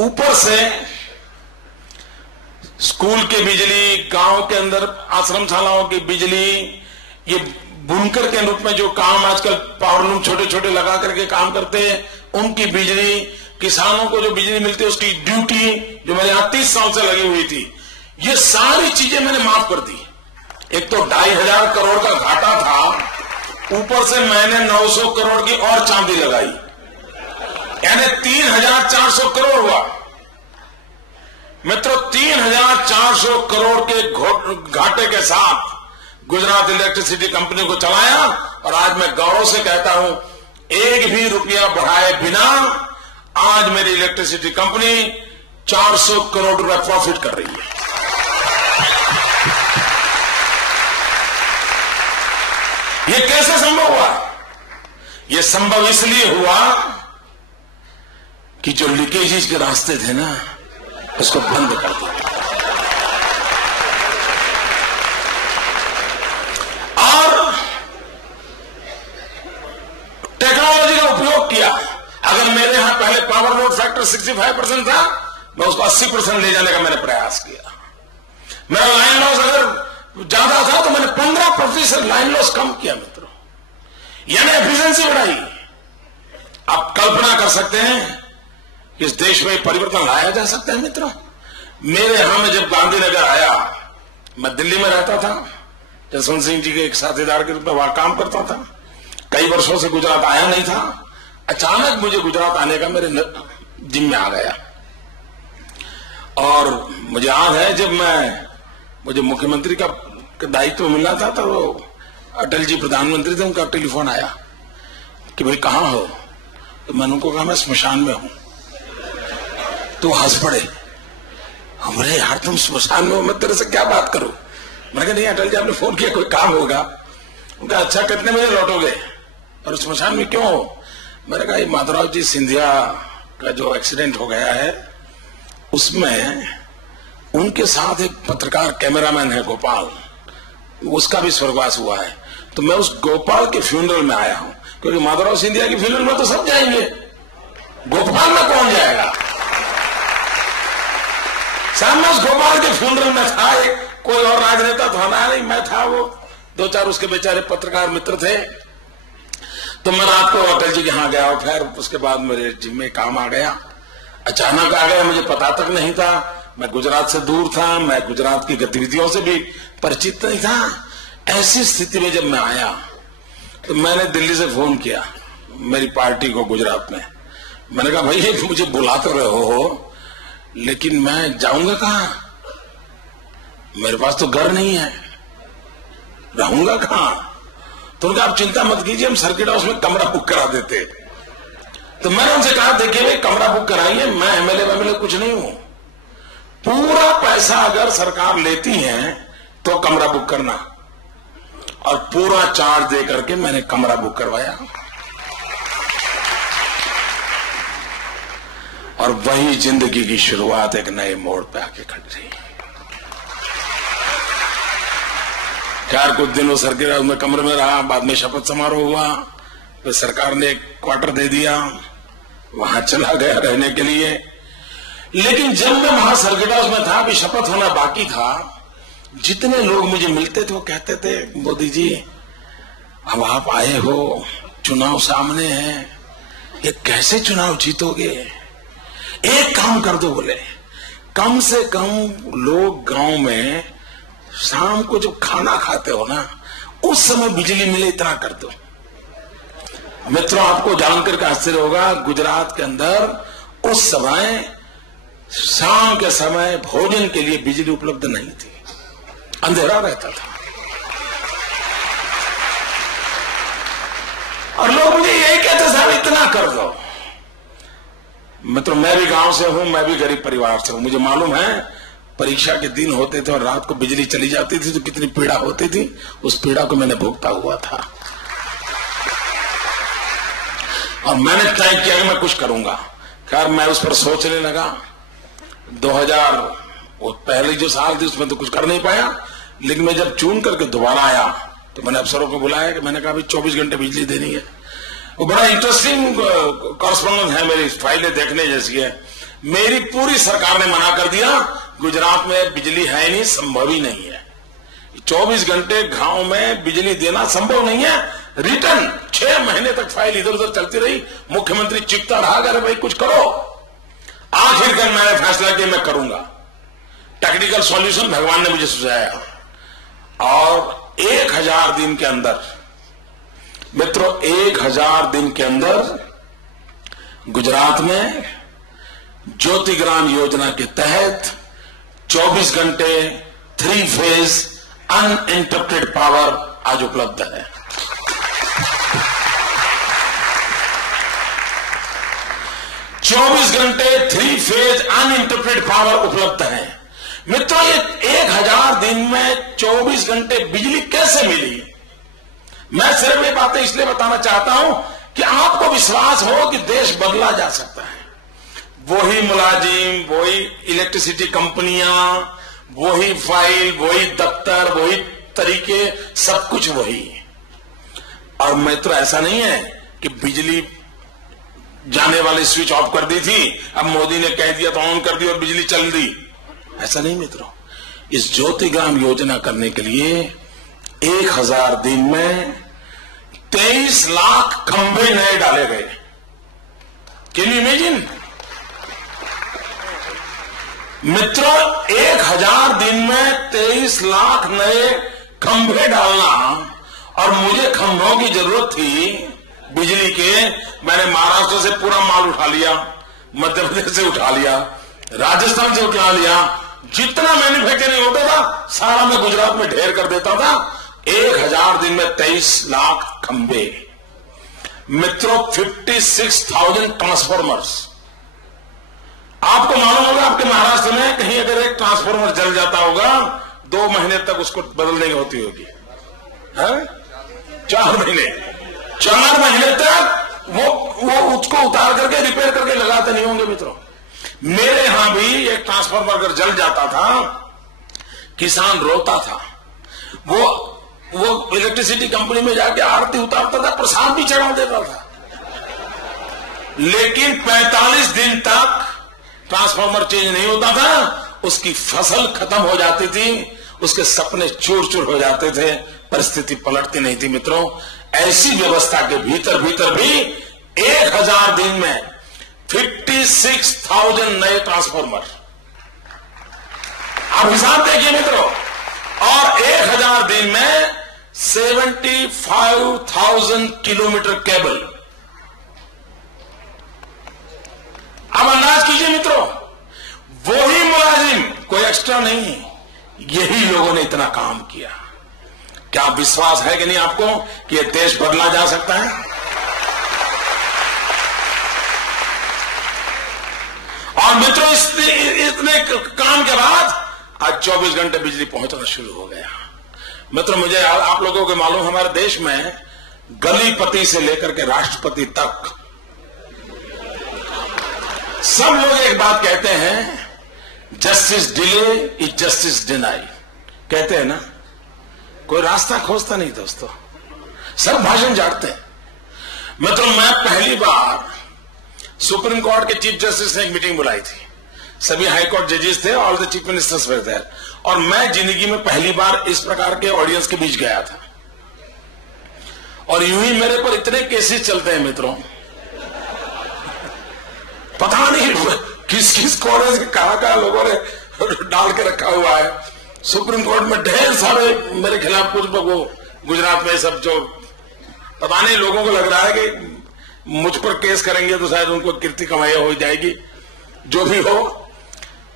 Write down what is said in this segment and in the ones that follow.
ऊपर से स्कूल की बिजली, गांव के अंदर आश्रमशालाओं की बिजली, ये बुनकर के रूप में जो काम आजकल पावर लूम छोटे छोटे लगा करके काम करते हैं उनकी बिजली, किसानों को जो बिजली मिलती है उसकी ड्यूटी जो मेरे यहाँ 30 साल से लगी हुई थी, ये सारी चीजें मैंने माफ कर दी। एक तो 2,500 करोड़ का घाटा था, ऊपर से मैंने 900 करोड़ की और चांदी लगाई, यानी 3,400 करोड़ हुआ। मित्रों, 3,400 करोड़ के घाटे के साथ गुजरात इलेक्ट्रिसिटी कंपनी को चलाया और आज मैं गौरव से कहता हूं, एक भी रुपया बढ़ाए बिना आज मेरी इलेक्ट्रिसिटी कंपनी 400 करोड़ रुपया प्रॉफिट कर रही है। ये कैसे संभव हुआ? ये संभव इसलिए हुआ कि जो लीकेजेस के रास्ते थे ना, उसको बंद कर दिया और टेक्नोलॉजी का उपयोग किया। अगर मेरे यहां पहले पावर लोड फैक्टर 65% था, मैं उसको 80% ले जाने का मैंने प्रयास किया। मेरा लाइन लॉस अगर ज्यादा था तो मैंने 15% लाइन लॉस कम किया मित्रों, यानी एफिशिएंसी बढ़ाई। आप कल्पना कर सकते हैं कि इस देश में परिवर्तन लाया जा सकता है मित्रों। मेरे यहां में जब गांधीनगर आया, मैं दिल्ली में रहता था, जसवंत सिंह जी के एक साथीदार के रूप में वहां काम करता था, कई वर्षों से गुजरात आया नहीं था। अचानक मुझे गुजरात आने का मेरे जिम्मे आ गया और मुझे याद है जब मुझे मुख्यमंत्री का दायित्व मिला था तो वो अटल जी प्रधानमंत्री थे, उनका टेलीफोन आया कि भाई कहां हो? तो मैंने उनको कहा मैं स्मशान में हूं। तो हंस पड़े, हमरे यार तुम स्मशान में हो, मैं तेरे से क्या बात करूं? मैंने कहा नहीं अटल जी आपने फोन किया, कोई काम होगा। उनका अच्छा कितने बजे लौटोगे और स्मशान में क्यों हो? मैंने कहा माधवराव जी सिंधिया का जो एक्सीडेंट हो गया है उसमें उनके साथ एक पत्रकार कैमरामैन है गोपाल, उसका भी स्वर्गवास हुआ है, तो मैं उस गोपाल के फ्यूनरल में आया हूं। क्योंकि माधवराव सिंधिया की फ्यूनरल में तो सब जाएंगे, गोपाल में कौन जाएगा? सामने उस गोपाल के फ्यूनरल में था, एक कोई और राजनेता तो हमारा नहीं, मैं था, वो 2-4 उसके बेचारे पत्रकार मित्र थे। तो मैं रात को अटल जी के यहां गया और फिर उसके बाद मेरे जिम्मे काम आ गया, अचानक आ गया, मुझे पता तक नहीं था। मैं गुजरात से दूर था, मैं गुजरात की गतिविधियों से भी परिचित नहीं था। ऐसी स्थिति में जब मैं आया तो मैंने दिल्ली से फोन किया मेरी पार्टी को गुजरात में। मैंने कहा भाई मुझे बुला तो रहे हो लेकिन मैं जाऊंगा कहां? मेरे पास तो घर नहीं है, रहूंगा कहां? तो उनका आप चिंता मत कीजिए, हम सर्किट हाउस में कमरा बुक करा देते। तो मैंने उनसे कहा देखिए भाई कमरा बुक कराइए, मैं एमएलए कुछ नहीं हूं, पूरा पैसा अगर सरकार लेती है तो कमरा बुक करना, और पूरा चार्ज दे करके मैंने कमरा बुक करवाया और वही जिंदगी की शुरुआत एक नए मोड़ पे आके खड़ी रही। खैर कुछ दिनों सर्किट हाउस में कमरे में रहा, बाद में शपथ समारोह हुआ, फिर सरकार ने एक क्वार्टर दे दिया, वहां चला गया रहने के लिए। लेकिन जब मैं वहां सर्किट हाउस में था, अभी शपथ होना बाकी था, जितने लोग मुझे मिलते थे वो कहते थे मोदी जी अब आप आए हो, चुनाव सामने है, ये कैसे चुनाव जीतोगे? एक काम कर दो, बोले कम से कम लोग गांव में शाम को जब खाना खाते हो ना उस समय बिजली मिले, इतना कर दो। मित्रों आपको जानकर के आश्चर्य होगा, गुजरात के अंदर उस समय शाम के समय भोजन के लिए बिजली उपलब्ध नहीं थी, अंधेरा रहता था और लोग मुझे यही कहते साहब इतना कर दो। मित्रों मैं भी गांव से हूं, मैं भी गरीब परिवार से हूं, मुझे मालूम है परीक्षा के दिन होते थे और रात को बिजली चली जाती थी तो कितनी पीड़ा होती थी, उस पीड़ा को मैंने भुगता हुआ था और मैंने तय किया कि मैं कुछ करूंगा। खैर मैं उस पर सोचने लगा। 2000 वो पहले जो साल थी उसमें तो कुछ कर नहीं पाया, लेकिन मैं जब चुन करके दोबारा आया तो मैंने अफसरों को बुलाया कि मैंने कहा भाई 24 घंटे बिजली देनी है। वो बड़ा इंटरेस्टिंग कॉरेस्पॉन्डेंस है, मेरी फाइलें देखने जैसी है। मेरी पूरी सरकार ने मना कर दिया, गुजरात में बिजली है नहीं, संभव ही नहीं है। 24 घंटे गांव में बिजली देना संभव नहीं है। रिटर्न 6 महीने तक फाइल इधर उधर चलती रही, मुख्यमंत्री चिपता रहा, अरे भाई कुछ करो। आखिरकार मैंने फैसला किया मैं करूंगा। टेक्निकल सॉल्यूशन भगवान ने मुझे सुझाया और 1000 दिन के अंदर मित्रों, 1000 दिन के अंदर गुजरात में ज्योतिग्राम योजना के तहत 24 घंटे 3 फेज अनइंटरप्टेड पावर आज उपलब्ध है। चौबीस घंटे 3 फेज अनइंटरप्टेड पावर उपलब्ध है। मित्रों, ये 1000 दिन में 24 घंटे बिजली कैसे मिली? मैं सिर्फ ये बातें इसलिए बताना चाहता हूं कि आपको विश्वास हो कि देश बदला जा सकता है। वही मुलाजिम, वही इलेक्ट्रिसिटी कंपनियां, वही फाइल, वही दफ्तर, वही तरीके, सब कुछ वही। और मित्रों, ऐसा नहीं है कि बिजली जाने वाली स्विच ऑफ कर दी थी, अब मोदी ने कह दिया तो ऑन कर दी और बिजली चल दी। ऐसा नहीं मित्रों। इस ज्योतिग्राम योजना करने के लिए 1000 दिन में 23 लाख खंभे नए डाले गए। Can you imagine? मित्रों, 1000 दिन में 23 लाख नए खंभे डालना, और मुझे खंभों की जरूरत थी बिजली के। मैंने महाराष्ट्र से पूरा माल उठा लिया, मध्य प्रदेश से उठा लिया, राजस्थान से उठा लिया। जितना मैन्युफैक्चरिंग होता था सारा मैं गुजरात में ढेर कर देता था। 1000 दिन में 23 लाख खंभे। मित्रों, 56,000 ट्रांसफॉर्मर्स। आपको मालूम होगा आपके महाराष्ट्र में कहीं अगर एक ट्रांसफॉर्मर जल जाता होगा 2 महीने तक उसको बदलने की होती होगी, 4 महीने तक वो उसको उतार करके रिपेयर करके लगाते नहीं होंगे। मित्रों, मेरे यहां भी एक ट्रांसफार्मर अगर जल जाता था, किसान रोता था। वो इलेक्ट्रिसिटी कंपनी में जाके आरती उतारता था, प्रसाद भी चढ़ा देता था, लेकिन 45 दिन तक ट्रांसफार्मर चेंज नहीं होता था। उसकी फसल खत्म हो जाती थी, उसके सपने चूर चूर हो जाते थे, परिस्थिति पलटती नहीं थी। मित्रों, ऐसी व्यवस्था के भीतर भी 1000 दिन में 56,000 नए ट्रांसफार्मर। आप हिसाब देखिए मित्रों, और 1000 दिन में 75,000 किलोमीटर केबल। अब अंदाज कीजिए मित्रों, वही मुलाजिम, कोई एक्स्ट्रा नहीं, यही लोगों ने इतना काम किया। क्या विश्वास है कि नहीं आपको कि यह देश बदला जा सकता है? और मित्रों, इतने काम के बाद आज 24 घंटे बिजली पहुंचना शुरू हो गया। मित्रों, मुझे आप लोगों को मालूम, हमारे देश में गलीपति से लेकर के राष्ट्रपति तक सब लोग एक बात कहते हैं, justice delay is justice deny. कहते हैं ना, कोई रास्ता खोजता नहीं दोस्तों, सब भाषण झाड़ते हैं। मित्रों, मैं पहली बार सुप्रीम कोर्ट के चीफ जस्टिस ने एक मीटिंग बुलाई थी, सभी हाई कोर्ट जजेस थे, all the chief ministers were there, और मैं जिंदगी में पहली बार इस प्रकार के ऑडियंस के बीच गया था। और यूं ही मेरे पर इतने केसेस चलते हैं मित्रों, पता नहीं किस किस कोने से कहां लोगों ने डाल के रखा हुआ है। सुप्रीम कोर्ट में ढेर सारे मेरे खिलाफ कुछ लोगों, गुजरात में सब, जो पता नहीं लोगों को लग रहा है कि मुझ पर केस करेंगे तो शायद उनको कीर्ति कमाई हो जाएगी। जो भी हो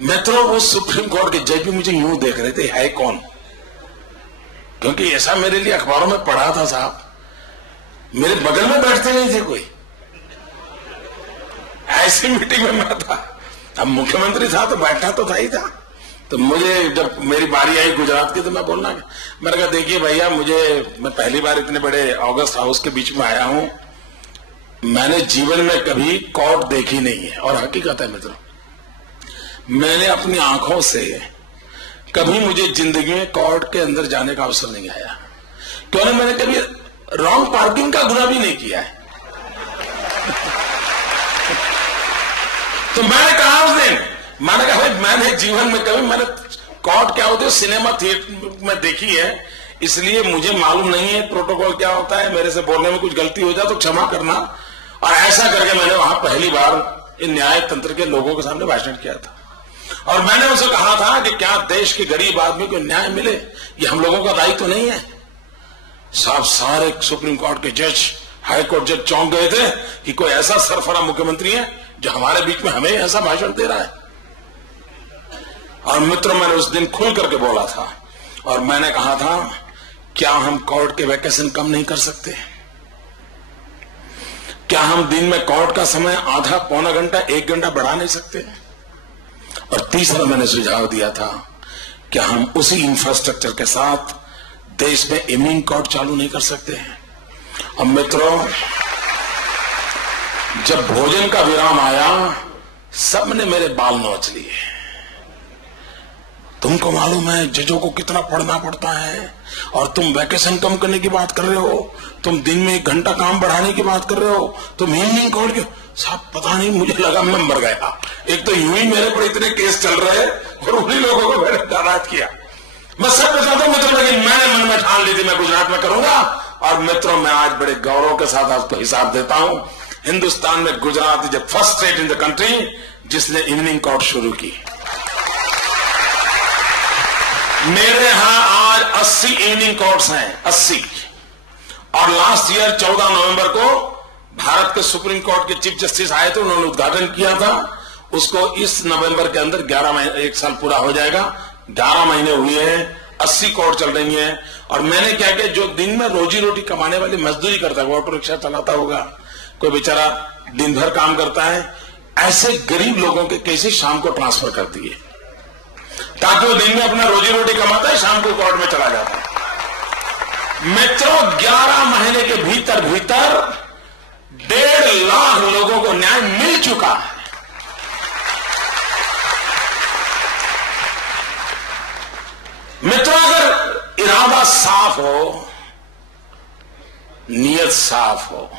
मित्रों, वो सुप्रीम कोर्ट के जज भी मुझे यूं देख रहे थे, है कौन? क्योंकि ऐसा मेरे लिए अखबारों में पढ़ा था साहब, मेरे बगल में बैठते नहीं थे कोई। ऐसी मीटिंग में मैं था, अब मुख्यमंत्री था तो बैठा तो था ही था। तो मुझे जब मेरी बारी आई गुजरात की, तो मैं बोलना, मैंने कहा देखिए भैया, मैं पहली बार इतने बड़े ऑगस्ट हाउस के बीच में आया हूं, मैंने जीवन में कभी कोर्ट देखी नहीं है। और हकीकत है मित्रों, मैंने अपनी आंखों से कभी, मुझे जिंदगी में कोर्ट के अंदर जाने का अवसर नहीं आया। क्यों ना, मैंने कभी रॉन्ग पार्किंग का गुनाह भी नहीं किया है। तो मैंने कहा उस दिन, मैंने कहा भाई मैंने जीवन में कभी मैंने कोर्ट क्या होती है सिनेमा थिएटर में देखी है, इसलिए मुझे मालूम नहीं है प्रोटोकॉल क्या होता है। मेरे से बोलने में कुछ गलती हो जाए तो क्षमा करना। और ऐसा करके मैंने वहां पहली बार इन न्याय तंत्र के लोगों के सामने भाषण किया था और मैंने उनसे कहा था कि क्या देश के गरीब आदमी को न्याय मिले ये हम लोगों का दायित्व तो नहीं है। साहब सारे सुप्रीम कोर्ट के जज, हाई कोर्ट जज चौंक गए थे कि कोई ऐसा सरफरा मुख्यमंत्री है जो हमारे बीच में हमें ऐसा भाषण दे रहा है। और मित्रों मैंने उस दिन खुल करके बोला था और मैंने कहा था क्या हम कोर्ट के वैकेशन कम नहीं कर सकते? क्या हम दिन में कोर्ट का समय आधा पौना घंटा 1 घंटा बढ़ा नहीं सकते? और तीसरा मैंने सुझाव दिया था क्या हम उसी इंफ्रास्ट्रक्चर के साथ देश में इवनिंग कोर्ट चालू नहीं कर सकते हैं? अब मित्रों जब भोजन का विराम आया सबने मेरे बाल नोच लिए। तुमको मालूम है जजों को कितना पढ़ना पड़ता है और तुम वैकेशन कम करने की बात कर रहे हो, तुम दिन में 1 घंटा काम बढ़ाने की बात कर रहे हो, तुम इवनिंग कोर्ट के। साहब पता नहीं मुझे लगा मैं मर गया। एक तो यूं ही मेरे पर इतने केस चल रहे और उन्हीं लोगों को मैंने नाराज किया। मैं सब बताता हूं मित्रों, लेकिन मैंने मन में ठान ली थी मैं गुजरात में करूंगा। और मित्रों मैं आज बड़े गौरव के साथ आपको हिसाब देता हूं, हिंदुस्तान में Gujarat is the first state in the country जिसने इवनिंग कोर्ट शुरू की। मेरे यहां आज 80 इवनिंग कोर्ट्स हैं, 80। और लास्ट ईयर 14 नवंबर को भारत के सुप्रीम कोर्ट के चीफ जस्टिस आए थे, उन्होंने उद्घाटन किया था। उसको इस नवंबर के अंदर 11 महीने, 1 साल पूरा हो जाएगा। 11 महीने हुए हैं, 80 कोर्ट चल रही हैं। और मैंने क्या किया, जो दिन में रोजी रोटी कमाने वाली मजदूरी करता है, वो ऑटो रिक्शा चलाता होगा, कोई बेचारा दिन भर काम करता है, ऐसे गरीब लोगों के कैसे शाम को ट्रांसफर कर दिए ताकि वो दिन में अपना रोजी रोटी कमाता है, शाम को कोर्ट में चला जाता है। मित्रों 11 महीने के भीतर भीतर 1.5 लाख लोगों को न्याय मिल चुका है। मित्रों अगर इरादा साफ हो, नियत साफ हो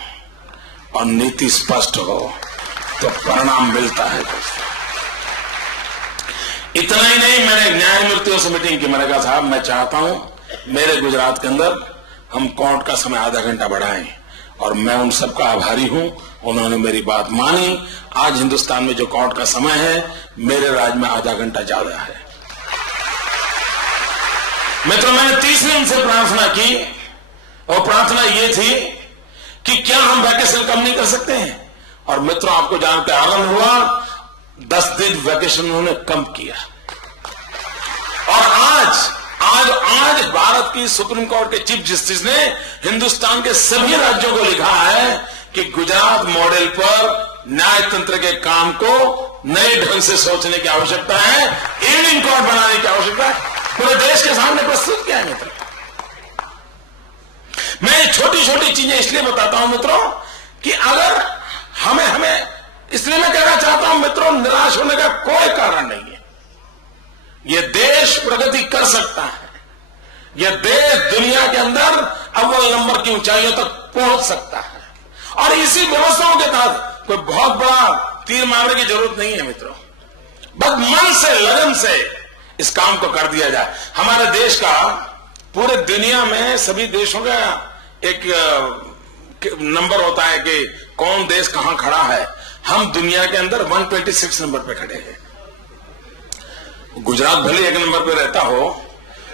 और नीति स्पष्ट हो तो परिणाम मिलता है। इतना ही नहीं, मैंने न्यायमूर्तियों से मीटिंग की। मैंने कहा साहब मैं चाहता हूं मेरे गुजरात के अंदर हम कोर्ट का समय आधा घंटा बढ़ाएं और मैं उन सबका आभारी हूं, उन्होंने मेरी बात मानी। आज हिंदुस्तान में जो कोर्ट का समय है मेरे राज्य में आधा घंटा ज्यादा है। मित्रों मैंने तीसरी उनसे प्रार्थना की और प्रार्थना ये थी कि क्या हम वैकेशन कम नहीं कर सकते हैं? और मित्रों आपको जानकर आनंद हुआ, 10 दिन वैकेशन उन्होंने कम किया। और आज भारत की सुप्रीम कोर्ट के चीफ जस्टिस ने हिंदुस्तान के सभी राज्यों को लिखा है कि गुजरात मॉडल पर न्याय तंत्र के काम को नए ढंग से सोचने की आवश्यकता है, इवनिंग कोर्ट बनाने की आवश्यकता है, पूरे देश के सामने प्रस्तुत किया है। मित्रों मैं छोटी छोटी चीजें इसलिए बताता हूं मित्रों कि अगर हमें इसलिए मैं कहना चाहता हूं मित्रों, निराश होने का कोई कारण नहीं है। यह देश प्रगति कर सकता है, यह देश दुनिया के अंदर अव्वल नंबर की ऊंचाइयों तक पहुंच सकता है। और इसी व्यवस्थाओं के तहत कोई बहुत बड़ा तीर मारने की जरूरत नहीं है मित्रों, बस मन से लगन से इस काम को कर दिया जाए। हमारे देश का पूरे दुनिया में सभी देशों का एक नंबर होता है कि कौन देश कहां खड़ा है। हम दुनिया के अंदर 126 नंबर पे खड़े हैं। गुजरात भले 1 नंबर पे रहता हो,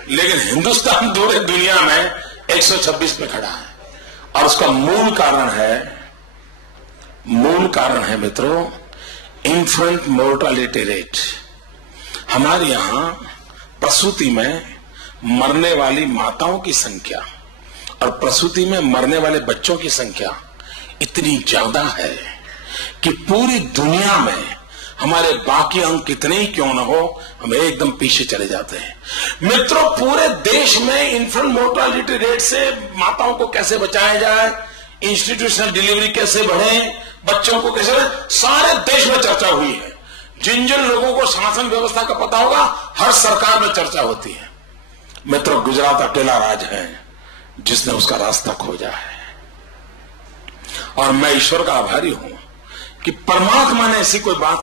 लेकिन हिंदुस्तान पूरे दुनिया में 126 पे खड़ा है। और उसका मूल कारण है मित्रों इन्फेंट मोर्टालिटी रेट। हमारे यहां प्रसूति में मरने वाली माताओं की संख्या और प्रसूति में मरने वाले बच्चों की संख्या इतनी ज्यादा है कि पूरी दुनिया में हमारे बाकी अंक कितने ही क्यों न हो, हम एकदम पीछे चले जाते हैं। मित्रों पूरे देश में इन्फेंट मोर्टालिटी रेट से माताओं को कैसे बचाया जाए, इंस्टीट्यूशनल डिलीवरी कैसे बढ़े, बच्चों को कैसे, सारे देश में चर्चा हुई है। जिन जिन लोगों को शासन व्यवस्था का पता होगा हर सरकार में चर्चा होती है। मित्रों गुजरात अकेला राज्य है जिसने उसका रास्ता खोजा है। और मैं ईश्वर का आभारी हूं कि परमात्मा ने ऐसी कोई बात